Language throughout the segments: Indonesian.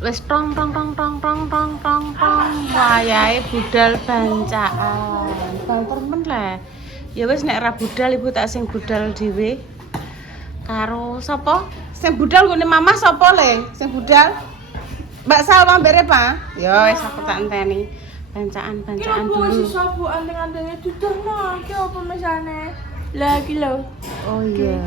Wis tong tong tong tong tong tong tong tong wayahe budal bancaan. Bantermen lah. Ya wis nek ra budal ibu tak sing budal dhewe. Karo sapa? Sing budal nggone mamah sapa le? Sing budal? Mbak Salma mbere, Pak. Ya wis aku tak enteni. Bancaan-bancaan dulu. Kira sisa bu anteng-antengnya dudono iki apa mesane? Lah iki lho. Oh iya.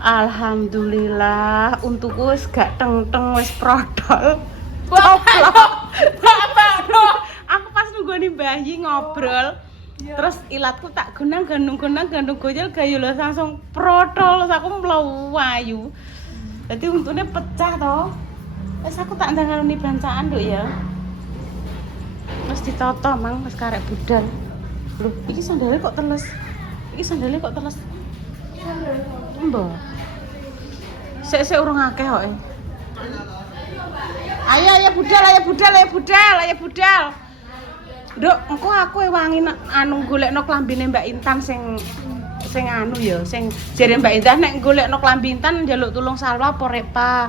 Alhamdulillah untukku wis gak teng-teng wis prodol. Coplok. Bapak no. Aku pas nunggoni bayi ngobrol. Terus ilatku tak gandung goyol gayo lho langsung protol terus aku mlayu. Dadi untune pecah to. Wis aku tak ndangalani bancaan nduk ya. Wis ditoto mang wis karek budal. Loh, iki sandale kok teles. Mbah. Sik urung akeh kok. Ayo budal. Nduk, engko aku wangi anu golekno klambine Mbak Intan sing anu ya, sing jare Mbak Intan nek golekno klambi Intan njaluk tulung Salwa apa Repa.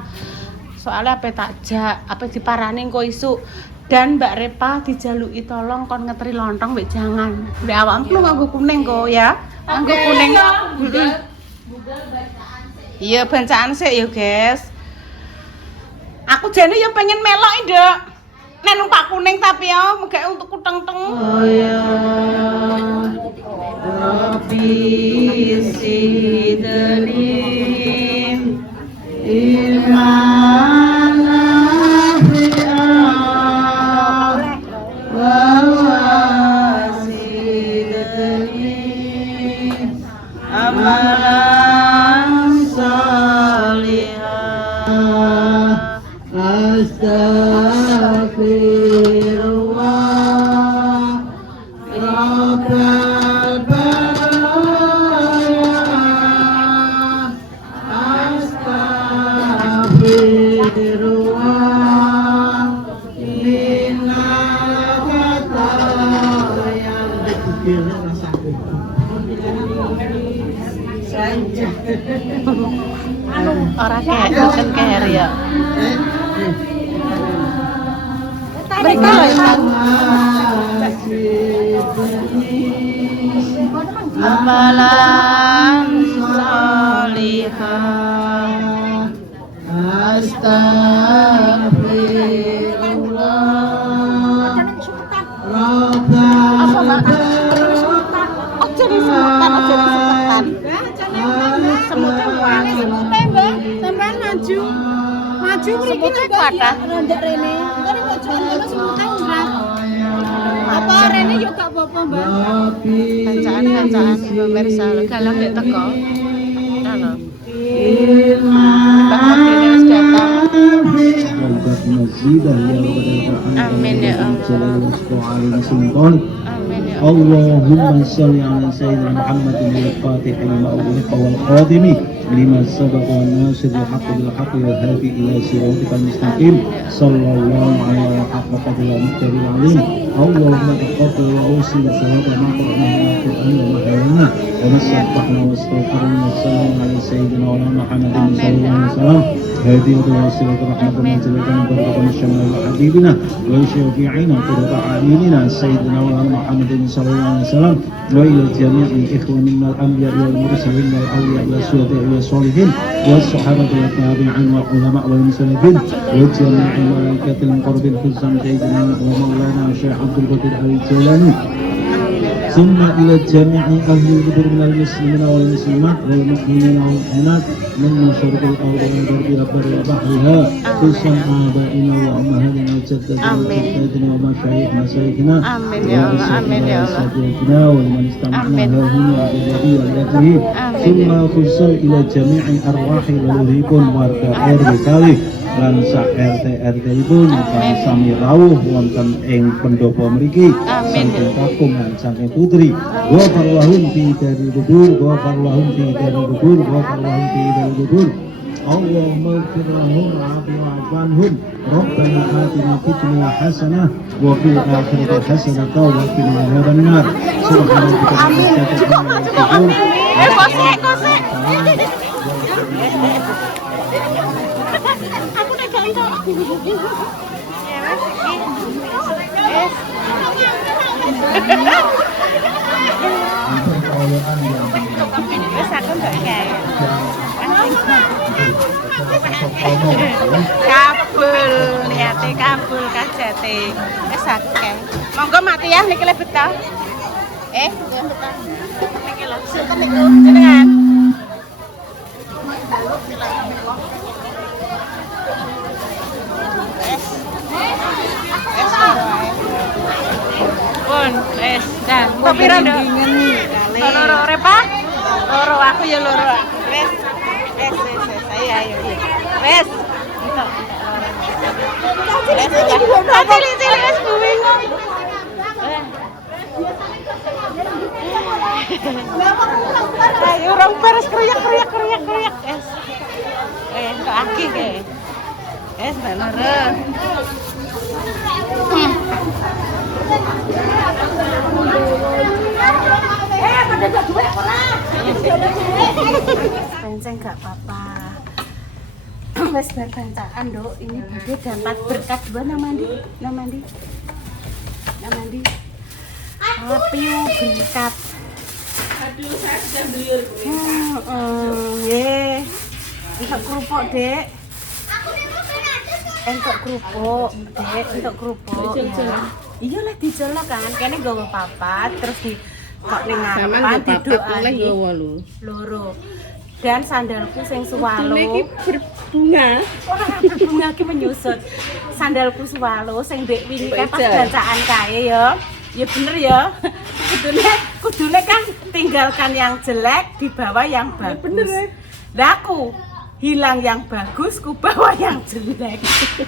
Soalnya apa takjak, apa diparani engko isuk. Dan Mbak Repa dijaluki tolong kon ngetri lontong mbek jangan. Mbak awakmu lu nganggo kuning kok ya. Nganggo kuning. Iya, bancaan sik ya, guys. Aku jane ya pengen melok, Nduk. Nek numpak kuning tapi ya megake untuk kuteng-teng. Oh ya. Rabbi sidni ilmana amalan salihah astaghfirullah rabbal baraya astaghfirullah minna khataya ora kayak kan kayak ya. Mereka amalan salihah astagfirullah rabbana maju mriki kathah rondek rene kene kok jono semutan berat apa rene yo gak apa-apa Mbak bancaan pemirsa galang nek teko kalau Mbak datang amin ya Allah اللهم صل على سيدنا محمد الفاتح لما أغلق والخاتم لما سبق والناصر الحق بالحق والهادي إلى صراطك المستقيم صلى الله عليه حق قدر المقدار العظيم اللهم تقبل وأوصل صلاة ما قرأناه من القرآن ومحيانا وما استغفرنا واستغفرنا والسلام على سيدنا مولانا محمد صلى الله عليه وسلم هذه وصلة رحمة منزلة بركة الشمال وحبيبنا وشفيعنا قرة أعيننا سيدنا مولانا محمد صلى الله عليه وسلم وإلى جميع إخواننا الأنبياء والمرسلين والأولياء والشهداء والصالحين والصحابة والتابعين والعلماء والمسلمين وجميع الملائكة المقربين خصوصا سيدنا ومولانا الشيخ عبد القادر الجيلاني ثم إلى جميع أهل القبور من المسلمين والمسلمات والمؤمنين والمؤمنات من مشرق الأرض ومغربها وبحرها خصوصا آبائنا وأمهاتنا وجداتنا وجداتنا ومشايخنا آمين يا الله آمين يا الله ولمن استمعنا هنا بجدي والجدي ثم خصوصا إلى جميع أرواح leluhuripun warga RW kalih lan sak RT RT-ipun kang sami rawuh wonten ing pendopo mriki saking kakung lan saking putri wa farwahum fi dari kubur wa farwahum fi dari kubur wa farwahum fi dari kubur Allahumma ighfir lahum wa'afihim Rabbana atina fid dunya hasanah wa fil akhirati hasanah wa qina adzabannar subhanaka kosek Ya wes iki. Wes aku ndak kae. Kabul, niate kabul kajate. Wes aku kae. Monggo mati ya niki le betah. Nggih betah. Niki lho, sinten niku jenengan? Pun, dah. Kok pira, Nduk? Loro repa? Loro aku ya loro. Wes. Ayo. Wes. Entuk. Cilik-cilik wis bingung. Ayo orang beres kriyak. Entuk aki ge. Mbak Loro. Benceng gak apa-apa. Wes berbencaan Dok, ini Bude dapat berkat dua namandi. Piu berkat. Aduh, saya sudah beliur. Nggih. Entuk kerupuk, Dek. Entuk kerupuk, Dek, entuk kerupuk. Iya lah dicolok kan, kene nggawa papat terus di kok ning ngarepan didoani loro. Dan sandalku sing swalo. Iki berbunga. Ora berbunga ki menyusut. Sandalku swalo sing ndek wingi kae pas bacaan kae ya. Ya bener ya. Kudune kan tinggalkan yang jelek, dibawa yang bagus. Bener. Lah aku hilang yang bagus, ku bawa yang jelek.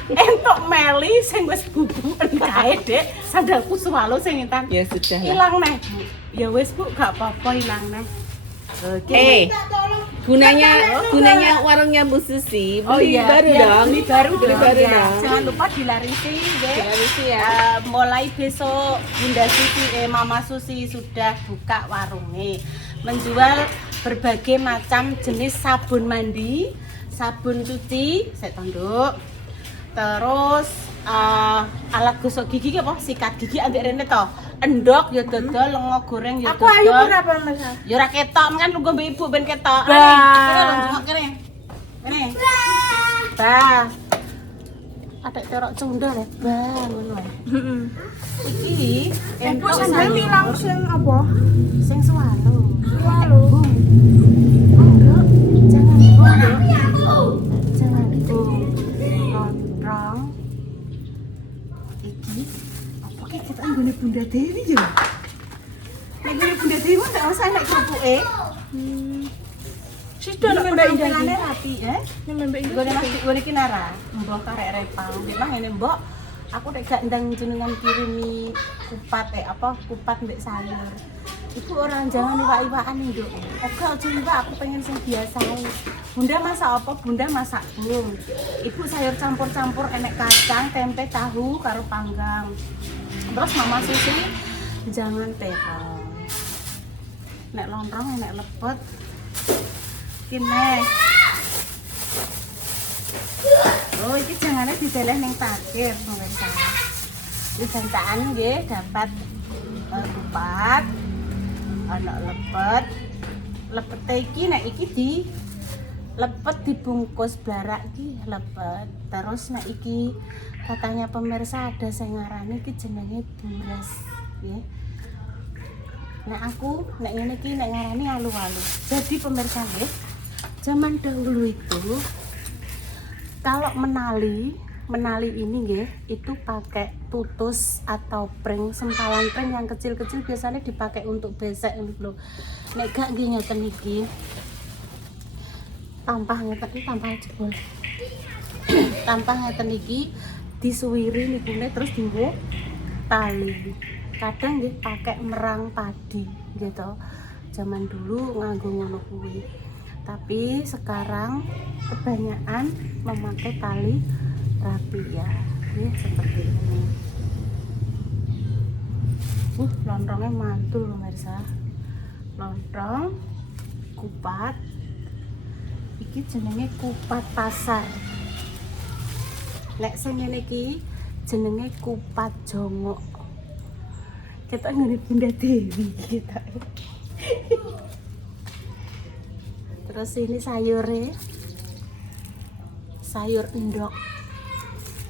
Entuk meli sing wis bubuken kae, Dek. Sandalku swalo sing entan. Ya sudah. Hilang neh, Bu. Ya wis, Bu, gak apa-apa hilang neh. Oke. Gunanya warungnya Bu Susi. Beli baru dong. Beli baru dong. Jangan lupa dilarisi, Dek. Dilarisi ya. Mulai besok Bunda Susi, Mama Susi sudah buka warungnya. Menjual berbagai macam jenis sabun mandi, sabun cuci, saya tanduk. Terus alat gosok gigi apa? Sikat gigi ambek rene to. Endok ya dodol, lengo goreng ya dodol. Aku ayu berapa, Mas? Ya ora ketok, kan lugu mbek ibu ben ketok. Kira lonjok kene. Kene. Bah. Atek terok cundol ya, bah ngono ae. Heeh. Iki entuk sampe langsung apa? Sing swalo. Swalo. Jangan nontrong. Iki apa kita anggone Bunda Dewi ya? Nek ngene Bunda Dewi ndak usah nek kerupuke. Sido nek mbak indahane rapi ya. Nek mbak indahane Mas digone iki nara. Mbok karek repang. Memang ngene Mbok, aku nek gak ndang jenengan kirimi kupat kupat mbek sayur. Ibu orang jangan iwak-iwakan nih, Dok. Oke, aja iwak, aku pengen sing biasa. Bunda masak apa? Bunda masak bung. Ibu sayur campur-campur enek kacang, tempe, tahu karo panggang. Terus Mama Susi jangan terong. Nek lontrong enek lepet. Kene. Oh, iki jangane dideleh ning parkir, pemirsa. Di santaan nggih dapat kupat. Ana lepet iki nek iki di lepet dibungkus barak iki lepet. Terus nek iki katanya pemirsa ada sing ngarani iki jenenge buras nggih. Nek aku nek ngene iki nek ngarani alu-alu. Jadi pemirsa nggih, zaman dahulu itu kalau menali ini nggih itu pakai tutus atau pring, sempalan pring yang kecil-kecil biasanya dipakai untuk besek lho. Nek gak nggih ngeten iki. Tampah ngeten tampah jebol. Tampah ngeten iki disuwiri nikune terus dienggo tali. Kadang nggih pakai merang padi gitu. Zaman dulu nganggo ngono kuwi. Tapi sekarang kebanyakan memakai tali rapi ya. Ini seperti ini. Lontrongnya mantul pemirsa. Lontrong kupat. Iki jenenge kupat pasar. Nek sing ngene iki jenenge kupat jongok. Kita ngene Bunda Dewi kita. Terus ini sayurnya. Sayur endok.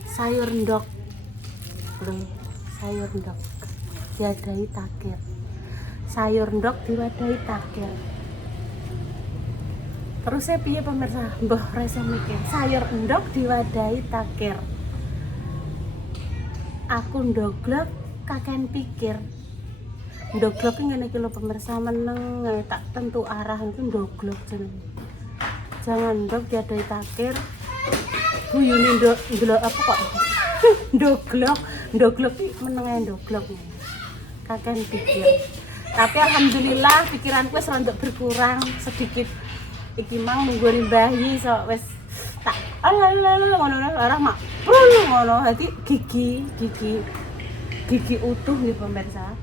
Sayur endok. Loh, sayur endok. Diadahi takir. Sayur endok diwadahi takir. Terus saya piye pemirsa? Mbah rasa mikir. Sayur endok diwadahi takir. Aku ndoglok kakek pikir. Ndoglok ki ngene iki lho pemirsa meneng tak tentu arah itu ndoglok jenenge. Jangan ndok diadahi takir. Guyune ndelok apa kok? Ndoglok ki menenge ndoglok. Kakek pikir. Tapi alhamdulillah pikiranku wis rada berkurang sedikit. Iki mang nunggu bayi so wis tak ngono ora mak prul ngono dadi gigi utuh nih pemirsa.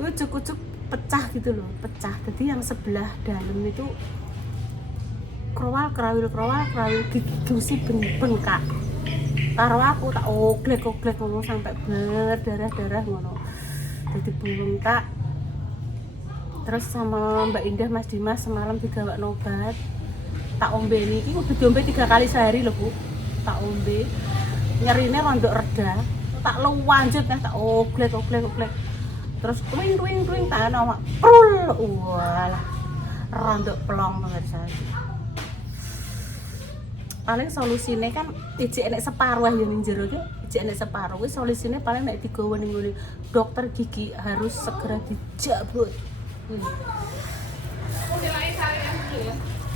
Ucuk-ucuk pecah gitu loh, pecah. Jadi yang sebelah dalam itu krawil gigi bengkak. Karo aku tak oglek ngono sampai berdarah-darah ngono. Jadi bengkak. Terus sama Mbak Indah Mas Dimas semalam digawakno obat. Tak ombe niki kudu diombe 3 kali sehari lho, Bu. Tak ombe. Nyerine rondok reda. Tak lanjut tak oglek. Terus twing tak ana prul. Walah. Rondok pelong pemirsa. Paling solusine kan ijek enek separuh ya ning jero ki, ijek enek separuh. Wis solusine paling nek digawa ning dokter gigi harus segera dijabut.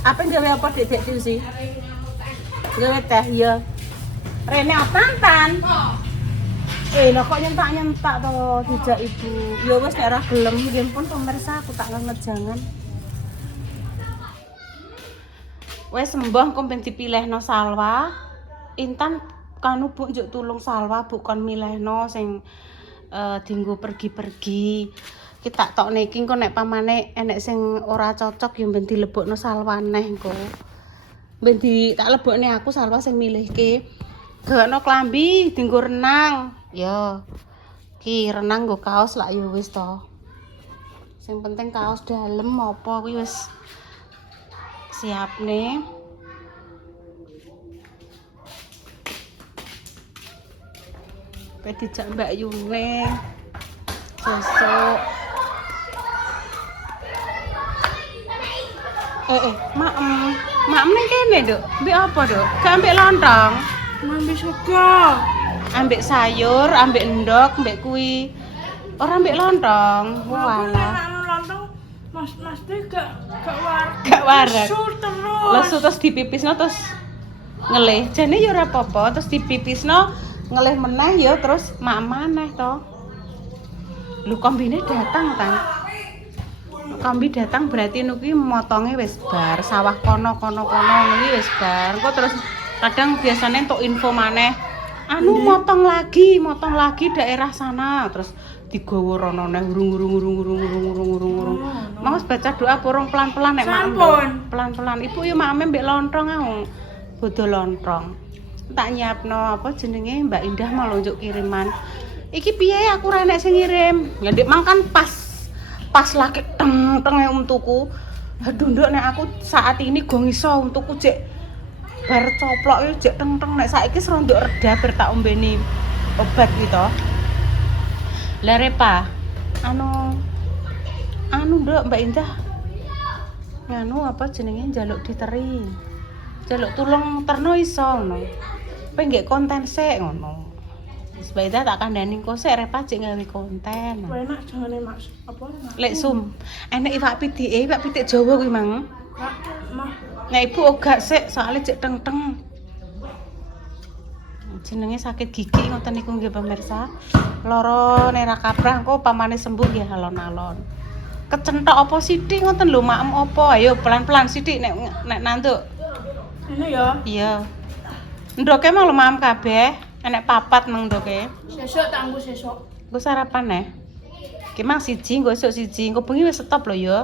Apa gawe apa Dek sih? Gawe teh ya. Rene otantan. Lah kok nyentak to dijak ibu. Ya wis nek ora gelem nggih pun pemirsa aku tak ngejangan. Wes sembah kok ben dipilihno Salwa. Intan kanu Bu njuk tulung Salwa bukan milihno sing dienggo pergi-pergi. Ki tak tokne iki engko nek pamane enek sing ora cocok ya ben dilebokno Salwa neh engko. Ben tak lebokne aku Salwa sing milihke. Gawakno klambi dienggo renang. Ya. Ki renang nggo kaos lak ya wis to. Sing penting kaos dalem apa kuwi wis siap nih. Dijak Mbak Yune sesuk. Maem ning kene, Duk. Mbek apa, Duk? Gak ambek lontong. Ambek sego. Ambek sayur, ambek endok, ambek kuwi. Ora ambek lontong. Walah. Lontong Mas teh gak warak. Terus. Lesu terus dipipisno terus ngelih. Jane ya ora apa-apa, terus dipipisno ngelih meneh ya terus mak maneh to. Lho kombine datang kan. Kombi datang berarti nuki motonge wis bar, sawah kono nuki wis bar. Engko terus kadang biasanya untuk info maneh. Anu motong lagi daerah sana terus digawa rono neh urung. Mas baca doa porong pelan-pelan nek mak. Pelan-pelan. Ibu yo makme mbek lontong aku. Bodho lontong. Tak nyiapno apa jenenge Mbak Indah mau njuk kiriman. Iki piye aku ora enek sing ngirim. Ya ndek mang kan pas lagi teng tuku. Aduh nduk nek aku saat ini go iso untukku jek bar coplok yo jek teng nek saiki serondok reda ber tak ombeni obat iki to. Lah Repa, anu nduk Mbak Indah. Nganu apa jenenge njaluk diteri. Njaluk tulung terno iso ngono. Kowe nggih konten sik ngono. Wis Mbak Indah tak kandhani kok sik Repa jek gawe konten. Enak jangane Mas. Apa enak? Lek sum, enek iwak pitik Jawa kuwi mang. Mah. Nek ibu ogak sik soalnya jek teng-teng. Jenenge sakit gigi ngoten niku nggih pemirsa. Lara nera kaprah engko pamane sembuh nggih alon-alon. Kecentok apa sithik ngoten lho maem apa? Ayo pelan-pelan sithik nek nantuk. Ini ya. Iya. Ndoke mau lho maem kabeh. Enek papat mang ndoke. Sesuk tak nggo sesuk. Nggo sarapan neh. Ki mang siji, nggo esuk siji. Engko bengi wis stop lho ya.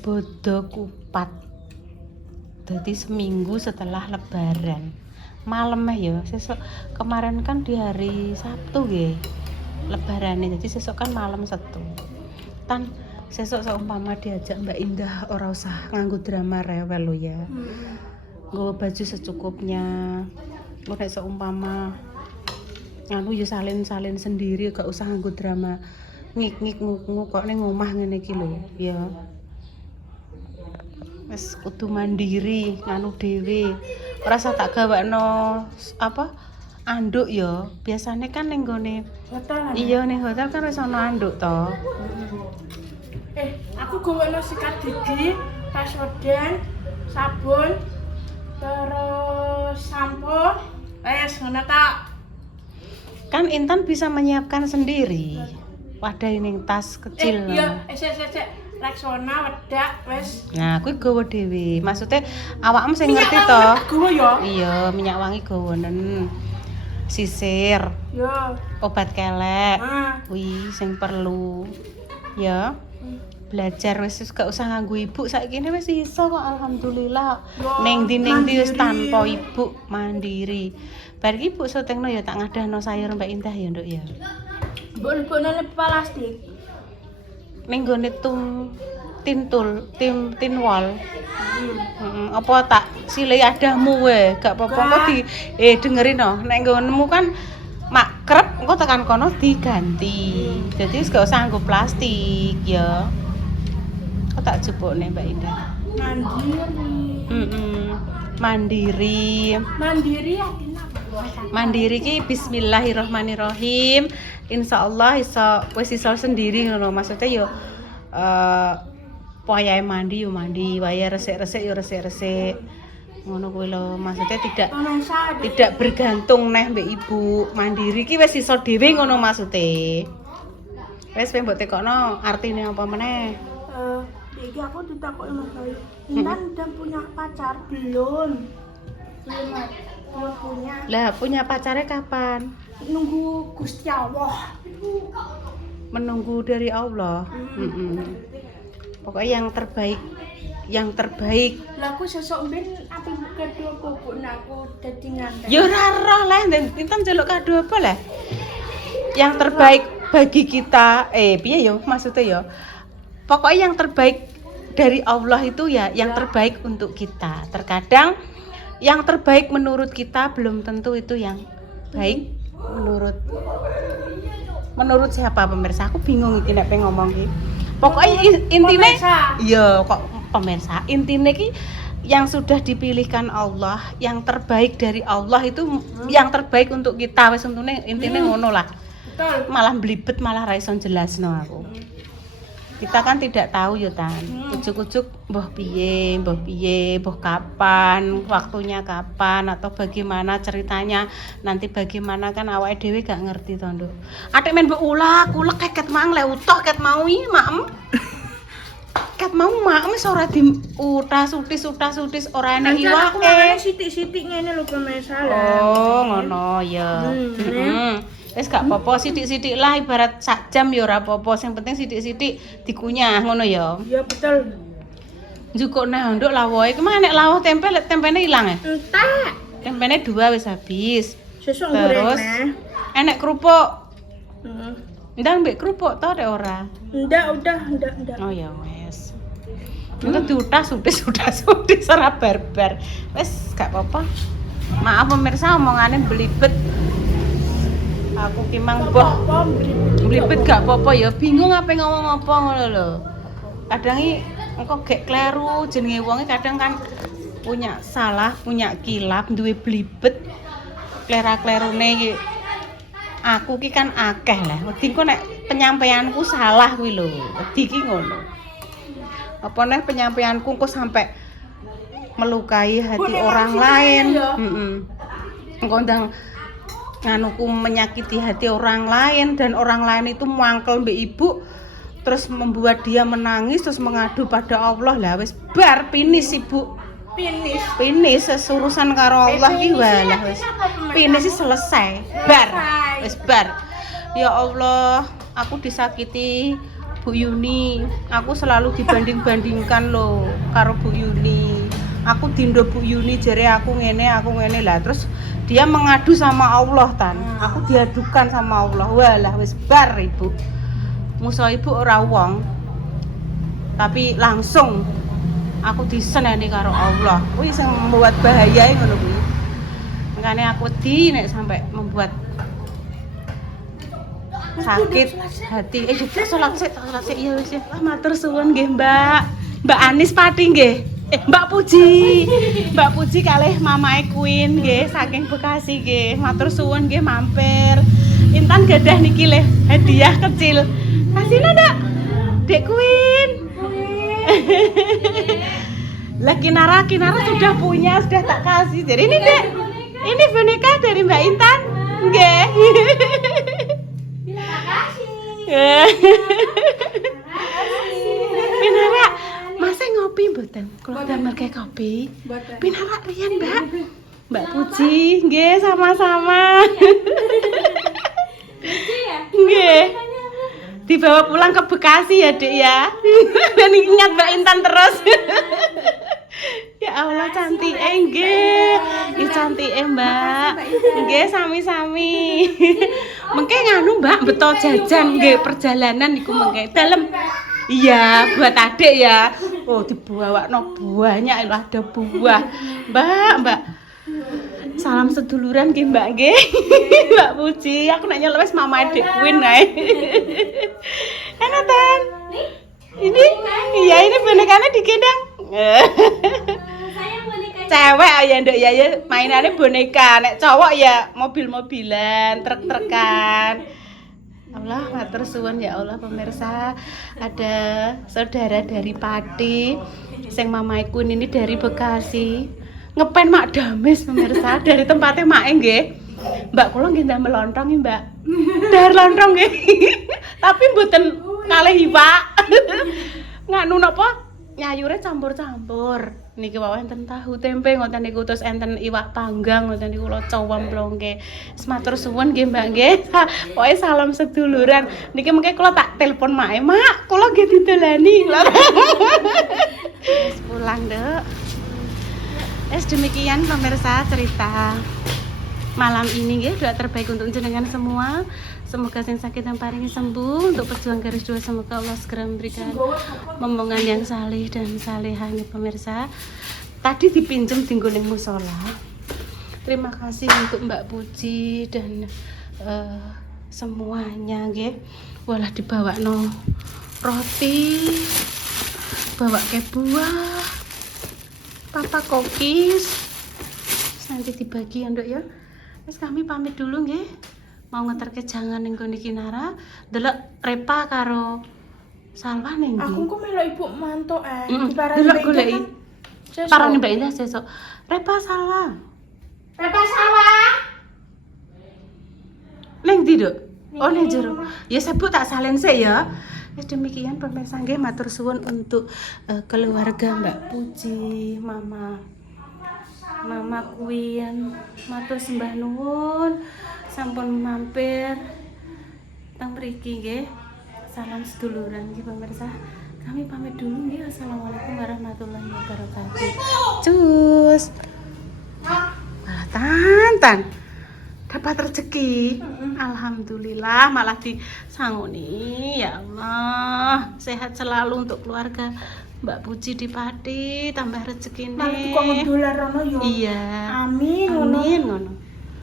Bodo kupat. Jadi seminggu setelah lebaran. Malam ya, sesuk kemarin kan di hari Sabtu nggih. Lebaran jadi sesuk kan malam Setu. Tan sesuk seumpama diajak Mbak Indah ora usah nganggo drama rewel lo ya. Nggawa baju secukupnya. Nek seumpama anu ya salin-salin sendiri, gak usah nganggo drama ngik-ngik nguk kok ning omah ngene iki lho ya. Wis kudu mandiri, nganu dhewe. Ora usah tak gawakno apa anduk ya. Biasane kan ning gone Hotel. iya ning hotel kan wis ana anduk to. Aku gawekno sikat gigi, pasoden, sabun, terus sampo. Ngono tak. Kan Intan bisa menyiapkan sendiri. Wadah ning tas kecil. Iya, sik. Rexona wedak wis. Nah, kuwi gawa dhewe. Maksudnya awakmu sing ngerti to. Gawa ya. Iya, minyak wangi gawanen. Sisir, Ya. obat kelek. Ah. Kuwi sing perlu. Ya. Belajar wis gak usah nganggo ibu, saiki wis iso kok alhamdulillah. Wah, Ning ndi wis mandiri. tanpa ibu, mandiri. Bar iki ibu syutingno ya tak ngadahno sayur Mbak Indah ya, Nduk ya. Mbok-mbokne plastik. Ning gone tin wall. Apa tak silih adahmu we, gak apa-apa kok di dengerin no. Nek nggonmu kan makrep engko tekan kono diganti. Jadi wis gak usah nggo plastik ya. Kok tak jebokne Mbak Indah. Mandiri. Mandiri. Mandiri ya enak. Mandiri ki bismillahirrahmanirrahim. Insyaallah wis iso sendiri ngono. Maksudnya yo wayahe mandi yo mandi, wayahe resik-resik yo resik-resik. Ngono kuwi lho. Maksudnya tidak bergantung neh mbek ibu. Mandiri ki wis iso dhewe ngono maksude. Wis mbok tekokno artine apa meneh? Iki aku ditakoki Mas Bayu. Intan udah punya pacar belum? Belum punya. Lah punya pacarnya kapan? Nunggu Gusti Allah. Menunggu dari Allah. Pokoknya yang terbaik. Lah aku sesuk ben api kedua bubuk aku dadi ngandel. Ya ora roh lah, Intan njaluk kado apa lah? Yang terbaik bagi kita, piye yo maksudnya yo. Pokoknya yang terbaik dari Allah itu ya yang terbaik untuk kita. Terkadang yang terbaik menurut kita belum tentu itu yang baik menurut siapa pemirsa. Aku bingung iki nek pengen ngomong iki. Pokoknya intine iya kok pemirsa. Intine ki yang sudah dipilihkan Allah, yang terbaik dari Allah itu yang terbaik untuk kita. Wis intine ngono lah. Betul. Malah blibet malah ra iso jelasno aku. Kita kan tidak tahu ya Tan. Ujuk-ujuk mbah piye, mbah kapan, waktunya kapan atau bagaimana ceritanya, nanti bagaimana kan awake dhewe gak ngerti to, Nduk. Atik men mbok ulek keket mang le utuh ket mau iki, Maem. Ket mau Maem wis ora di utas-utis ora enak iwake. Aku mangane sithik-sithik ngene lho pemirsa lah. Oh, ngono ya. Wis gak apa-apa sithik-sithik lah ibarat sak jam ya ora apa-apa, sing penting sithik-sithik dikunyah ngono ya. Iya betul. Njukuk neh nduk lawohe. Kemana nek lawuh tempene ilang ya? Entek. Tempene 2 wis habis. Sesuk Terus goreng. enek kerupuk. Heeh. Ndang mbek kerupuk to nek ora. Ndak. Oh ya wis. Itu diutas-utis ora barbar. Wis gak apa-apa. Maaf pemirsa omongane belibet. Aku ki mang boh mlipet gak apa-apa ya, bingung apa ngomong apa ngono lho. Kadang iki engko gek kleru jenenge wong kadang kan punya salah, punya kilap, duwe blibet. Klera-klerune iki aku ki kan akeh lah. Wedi engko nek penyampaianku salah kuwi lho. Wedi ki ngono. Apa nek penyampaianku engko sampai melukai hati orang lain. Engko ndang nganuku menyakiti hati orang lain dan orang lain itu muangkel mbek ibu terus membuat dia menangis terus mengadu pada Allah lah wis bar finis ibu finis urusan karo Allah ki walah wis finis selesai wis bar ya Allah aku disakiti Bu Yuni aku selalu dibanding-bandingkan loh karo Bu Yuni aku dindo Bu Yuni jare aku ngene lah. Terus dia mengadu sama Allah tan. Aku diadukan sama Allah. Walah wis bar Ibu. Musuh Ibu ora wong. Tapi langsung aku diseneni karo Allah. Kuwi sing membuat bahaya ngono kuwi. Makane aku wedi nek sampai membuat sakit hati. Salat sik ya wis ya. Matur suwun nggih, Mbak. Mbak Anis Pati nggih. Mbak Puji kalih mamae Queen nggih saking Bekasi nggih. Matur suwun nggih mampir. Intan gadah niki le hadiah kecil. Kasihna, Dak. Dek Queen. Lah Kinara sudah punya, sudah tak kasih. Jadi ini Dek. Ini boneka dari Mbak Intan. Nggih. Pinara, masa ngopi mboten? Kula damel kayak kopi. Pinara riyen, Mbak. Mbak Puji, nggih sama-sama. Nggih. Dibawa pulang ke Bekasi ya, Dek ya. Dan ingat Mbak Intan terus. Ya Allah cantik nggih. Ih cantik Mbak. Nggih sami-sami. Mengke nganu Mbak beto jajan nggih perjalanan niku mengke dalem. Iya, buat adik ya. Oh, dibawakno banyak lho ada buah. Mbak. Salam seduluran nggih Mbak nggih. Mbak Puji, aku nak nyelewes mama adik Queen ae. Enak tan. Ini iya ini bonekanya digendang. Cewek ya nduk ya mainannya boneka, nek cowok ya mobil-mobilan, truk-trukan. Allah matur suwun ya Allah pemirsa, ada saudara dari Pati, sing mamae Queen ini dari Bekasi. Ngepen Mak Damis pemirsa dari tempatnya Mak nggih. Mbak kula nggih ndamel lontong Mbak. Dar lontong nggih. Tapi mboten kalih iwak. Nganu napa? Nyayure campur-campur. Niki wae enten tahu tempe ngoten niku terus enten iwak panggang ngoten niku kula cowam plongke. Matur suwun nggih Mbak nggih. Pokoke salam seduluran. Niki mengke kula tak telepon Mak, Mak, kula nggih didolani. Wis pulang, Dek. Demikian pemirsa cerita malam ini nggih, doa terbaik untuk jenengan semua. Semoga sing sakit yang paringi sembuh, untuk pejuang garis 2 semoga Allah segera memberikan momongan yang salih dan salihah nih pemirsa. Tadi dipinjem tinggal ning musola. Terima kasih untuk Mbak Puji dan semuanya nggih. Walah dibawakno roti, bawa ke buah, papa kokis. Nanti dibagi ya, Nduk ya. Wis kami pamit dulu nggih. Mau ngeterke jangan ning gone Kinara, delok Repa karo Salwa ning ndi? Aku kok melok ibu mantuk Delok goleki. Parane Mbak Indah sesuk. Repa Salwa. Ning ndi, Duk? Oh, ning jero. Ya sebut tak salen sik ya. Wis demikian pemirsa nggih, matur suwun untuk keluarga Mbak Puji, Mama Queen. Matur sembah nuwun. Sampun mampir teng mriki nggih. Salam seduluran nggih pemirsa. Kami pamit dulu nggih. Assalamualaikum warahmatullahi wabarakatuh. Cus. Malah Tan dapat rezeki. Alhamdulillah malah disangoni. Ya Allah, sehat selalu untuk keluarga Mbak Puji di Pati, tambah rezeki nih. Malah kok ngedolar rono yo. Iya. Amin ngono.